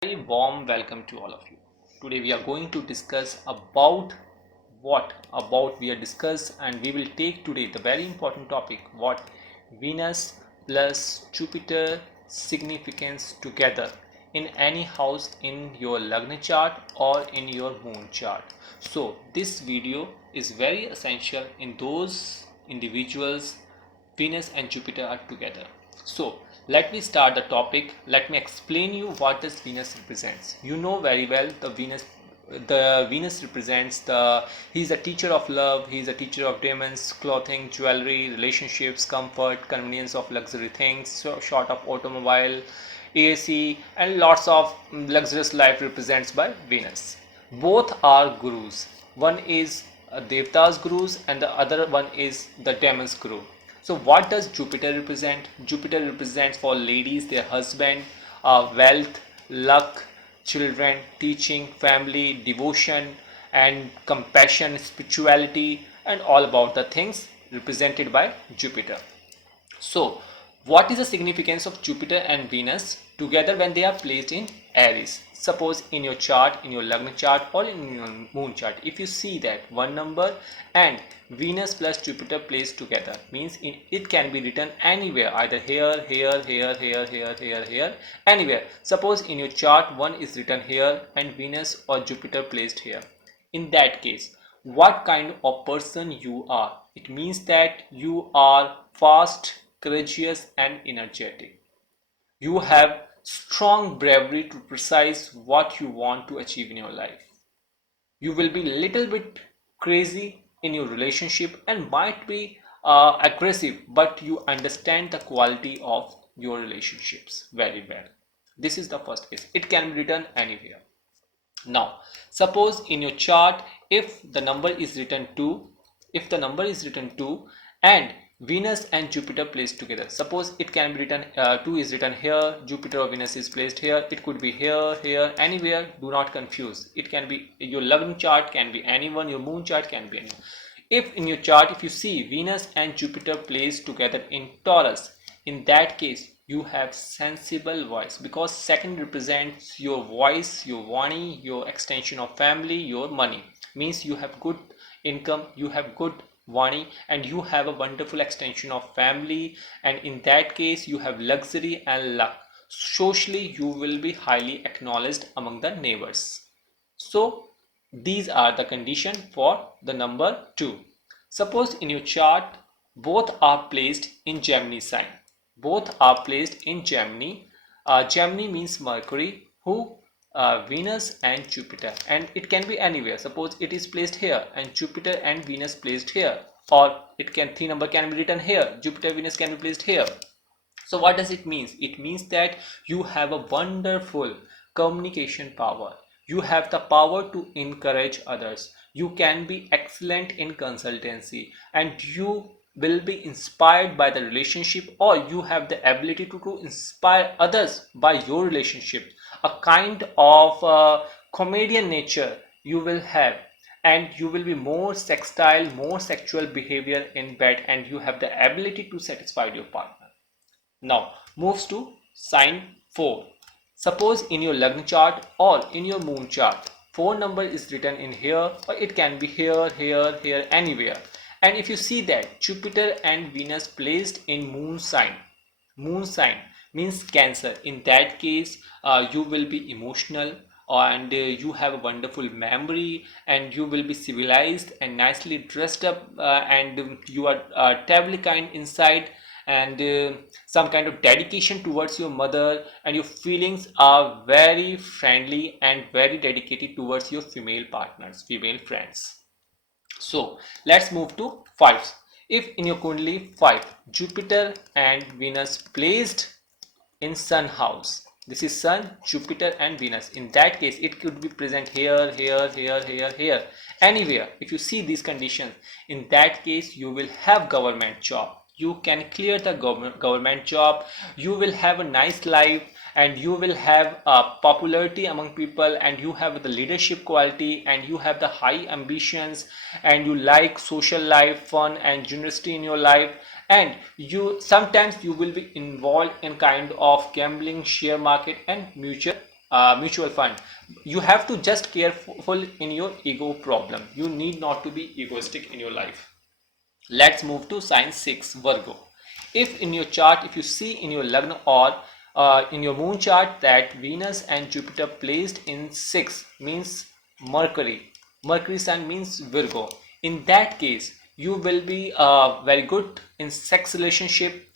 Very warm welcome to all of you. Today we are going to discuss about we are discuss and we will take today the very important topic what Venus plus Jupiter significance together in any house in your Lagna chart or in your moon chart. So this video is very essential in those individuals Venus and Jupiter are together. So let me start the topic. Let me explain you what does Venus represents. You know very well the Venus represents he's a teacher of love, he's a teacher of diamonds, clothing, jewelry, relationships, comfort, convenience of luxury things, so short of automobile, AC, and lots of luxurious life represents by Venus. Both are gurus. One is Devta's gurus and the other one is the demon's guru. So what does Jupiter represent? Jupiter represents for ladies their husband, wealth, luck, children, teaching, family, devotion, and compassion, spirituality, and all about the things represented by Jupiter. So, what is the significance of Jupiter and Venus together when they are placed in Aries? Suppose in your chart, in your Lagna chart or in your moon chart, if you see that one number and Venus plus Jupiter placed together means it can be written anywhere, either here, here, here, here, here, here, here, anywhere. Suppose in your chart one is written here and Venus or Jupiter placed here. In that case, what kind of person you are? It means that you are fast, courageous, and energetic. You have strong bravery to precise what you want to achieve in your life. You will be little bit crazy in your relationship and might be aggressive, but you understand the quality of your relationships very well. This is the first case. It can be written anywhere. Now, suppose in your chart, if the number is written 2, if the number is written 2 and Venus and Jupiter placed together, suppose it can be written 2 is written here, Jupiter or Venus is placed here, it could be here, here, anywhere, do not confuse. It can be your loving chart, can be anyone, your moon chart can be anyone. If in your chart, if you see Venus and Jupiter placed together in Taurus, in that case you have sensible voice because second represents your voice, your vani, your extension of family, your money. Means you have good income, you have good vani, and you have a wonderful extension of family, and in that case you have luxury and luck. Socially you will be highly acknowledged among the neighbors. So these are the condition for the number 2. Suppose in your chart both are placed in Gemini sign. Both are placed in Gemini. Gemini means Mercury, who Venus and Jupiter, and it can be anywhere. Suppose it is placed here and Jupiter and Venus placed here, or it can 3 number can be written here, Jupiter Venus can be placed here. So what does it mean? It means that you have a wonderful communication power. You have the power to encourage others. You can be excellent in consultancy and you will be inspired by the relationship, or you have the ability to inspire others by your relationship. A kind of comedian nature you will have, and you will be more sextile, more sexual behavior in bed, and you have the ability to satisfy your partner. Now moves to sign 4. Suppose in your Lagna chart or in your moon chart 4 number is written in here, or it can be here, here, here, anywhere. And if you see that Jupiter and Venus placed in moon sign means Cancer. In that case you will be emotional, and you have a wonderful memory, and you will be civilized and nicely dressed up, and you are terribly kind inside, and some kind of dedication towards your mother, and your feelings are very friendly and very dedicated towards your female partners, female friends. So let's move to 5. If in your kundali 5 Jupiter and Venus placed in Sun house, this is Sun, Jupiter and Venus, in that case it could be present here, here, here, here, here, anywhere. If you see these conditions, in that case you will have government job, you can clear the government job, you will have a nice life, and you will have popularity among people, and you have the leadership quality, and you have the high ambitions, and you like social life, fun and generosity in your life, and you sometimes you will be involved in kind of gambling, share market and mutual mutual fund. You have to just careful in your ego problem. You need not to be egoistic in your life. Let's move to sign 6, Virgo. If in your chart, if you see in your Lagna or in your moon chart that Venus and Jupiter placed in 6 means Mercury. Mercury sign means Virgo. In that case, you will be very good in sex relationship.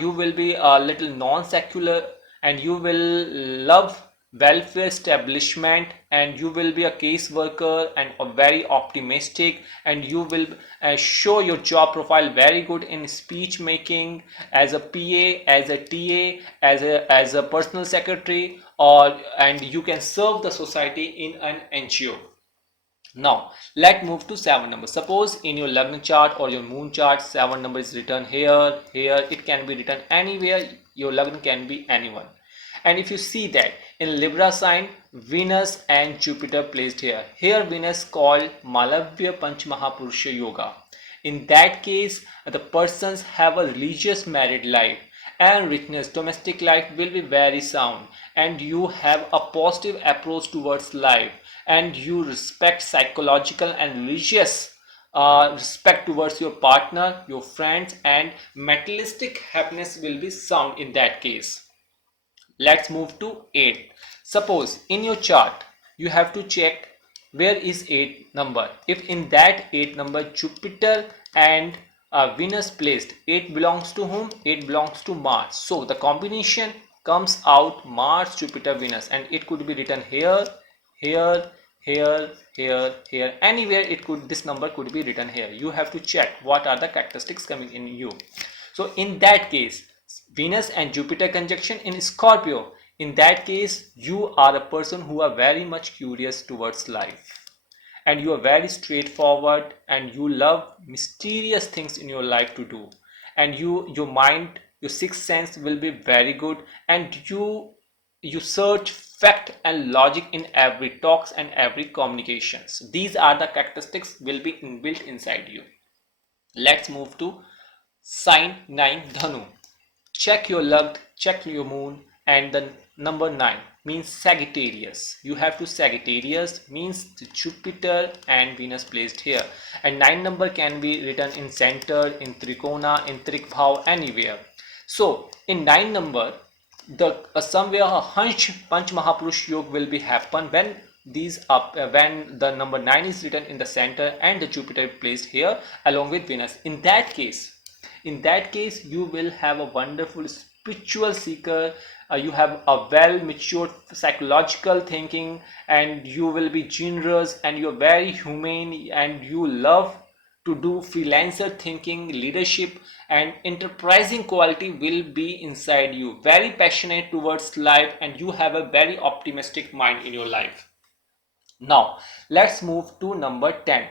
You will be a little non-secular, and you will love welfare establishment, and you will be a case worker and a very optimistic, and you will show your job profile very good in speech making as a PA, as a TA, as a personal secretary, or and you can serve the society in an NGO. Now let's move to 7 number. Suppose in your Lagna chart or your moon chart 7 number is written here, here. It can be written anywhere. Your Lagna can be anyone. And if you see that in Libra sign, Venus and Jupiter placed here. Here Venus called Malavya Panchmahapurusha Yoga. In that case, the persons have a religious married life, and richness, domestic life will be very sound, and you have a positive approach towards life, and you respect psychological and religious respect towards your partner, your friends, and materialistic happiness will be sound in that case. Let's move to 8. Suppose in your chart you have to check where is 8 number. If in that 8 number Jupiter and Venus placed, 8 belongs to whom? 8 belongs to Mars. So the combination comes out Mars, Jupiter, Venus, and it could be written here, here, here, here, here, anywhere it could, this number could be written here. You have to check what are the characteristics coming in you. So in that case, Venus and Jupiter conjunction in Scorpio, in that case you are a person who are very much curious towards life, and you are very straightforward, and you love mysterious things in your life to do, and your mind, your sixth sense will be very good, and you search fact and logic in every talks and every communications. These are the characteristics will be inbuilt inside you. Let's move to sign 9, Dhanu. Check your luck, check your moon, and the number 9 means Sagittarius. You have to Sagittarius means Jupiter and Venus placed here, and 9 number can be written in center, in Trikona, in Trikbhav, anywhere. So in 9 number, the somewhere a Hansh Panch Mahapurush Yoga will be happen when these up when the number 9 is written in the center and the Jupiter placed here along with Venus. In that case you will have a wonderful spiritual seeker. You have a well matured psychological thinking, and you will be generous, and you are very humane, and you love to do freelancer thinking, leadership, and enterprising quality will be inside you. Very passionate towards life, and you have a very optimistic mind in your life. Now let's move to number 10.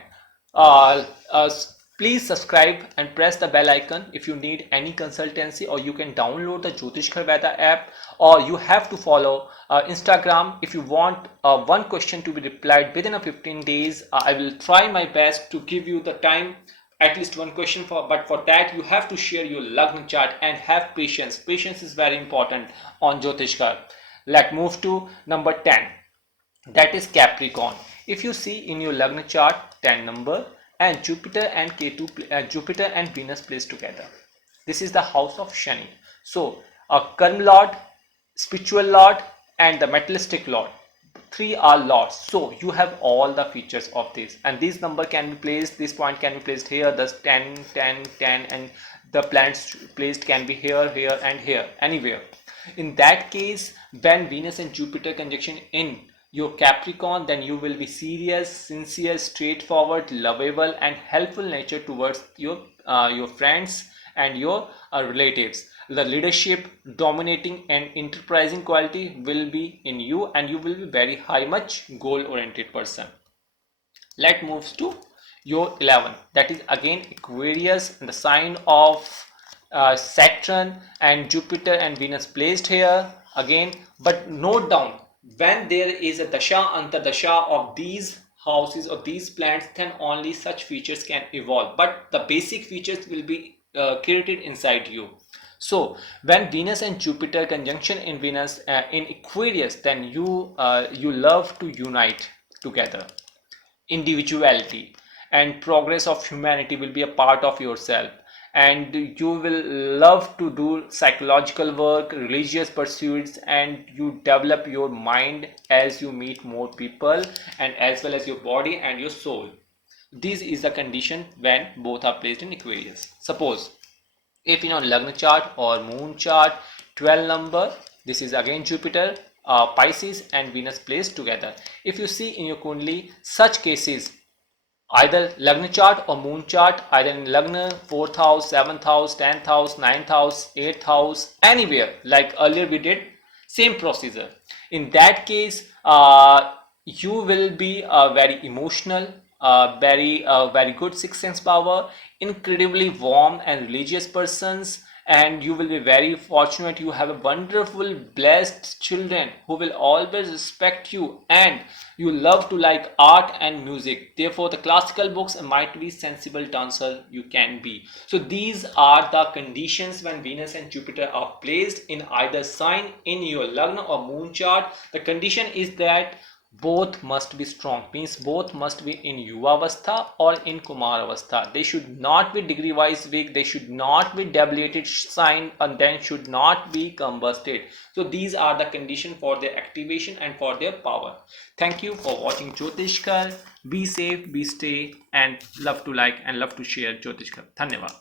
uh, uh, Please subscribe and press the bell icon if you need any consultancy, or you can download the Jyotishghar Veda app, or you have to follow Instagram if you want one question to be replied within a 15 days. I will try my best to give you the time at least one question for, but for that you have to share your Lagna chart and have patience. Patience is very important on Jyotishghar. Let's move to number 10, that is Capricorn. If you see in your Lagna chart 10 number, and Jupiter and Ketu, Jupiter and Venus placed together, this is the house of Shani. So a Karma Lord, spiritual Lord, and the materialistic Lord, three are lords. So you have all the features of this, and this number can be placed, this point can be placed here, thus 10, 10, 10, and the planets placed can be here, here, and here, anywhere. In that case, when Venus and Jupiter conjunction in your Capricorn, then you will be serious, sincere, straightforward, lovable, and helpful nature towards your friends and your relatives. The leadership, dominating, and enterprising quality will be in you, and you will be very high much goal oriented person. Let's move to your 11, that is again Aquarius, the sign of Saturn and Jupiter and Venus placed here again. But note down, when there is a dasha antardasha of these houses or these planets, then only such features can evolve, but the basic features will be created inside you. So when Venus and Jupiter conjunction in Venus in Aquarius, then you love to unite together. Individuality and progress of humanity will be a part of yourself, and you will love to do psychological work, religious pursuits, and you develop your mind as you meet more people, and as well as your body and your soul. This is the condition when both are placed in Aquarius. Suppose if in your Lagna chart or moon chart 12 number, this is again Jupiter, Pisces and Venus placed together. If you see in your Kundli such cases, either Lagna chart or moon chart, either in Lagna 4th house, 7th house, 10th house, 9th house, 8th house, anywhere, like earlier we did, same procedure. In that case, you will be very emotional, very good sixth sense power, incredibly warm and religious persons, and you will be very fortunate. You have a wonderful blessed children who will always respect you, and you love to like art and music. Therefore the classical books might be sensible dancer you can be. So these are the conditions when Venus and Jupiter are placed in either sign in your Lagna or moon chart. The condition is that both must be strong, means both must be in Yuvavastha or in Kumaravastha. They should not be degree wise weak, they should not be debilitated sign, and then should not be combusted. So these are the condition for their activation and for their power. Thank you for watching Jyotishkar. Be safe, be stay, and love to like and love to share Jyotishkar. Dhanyavad.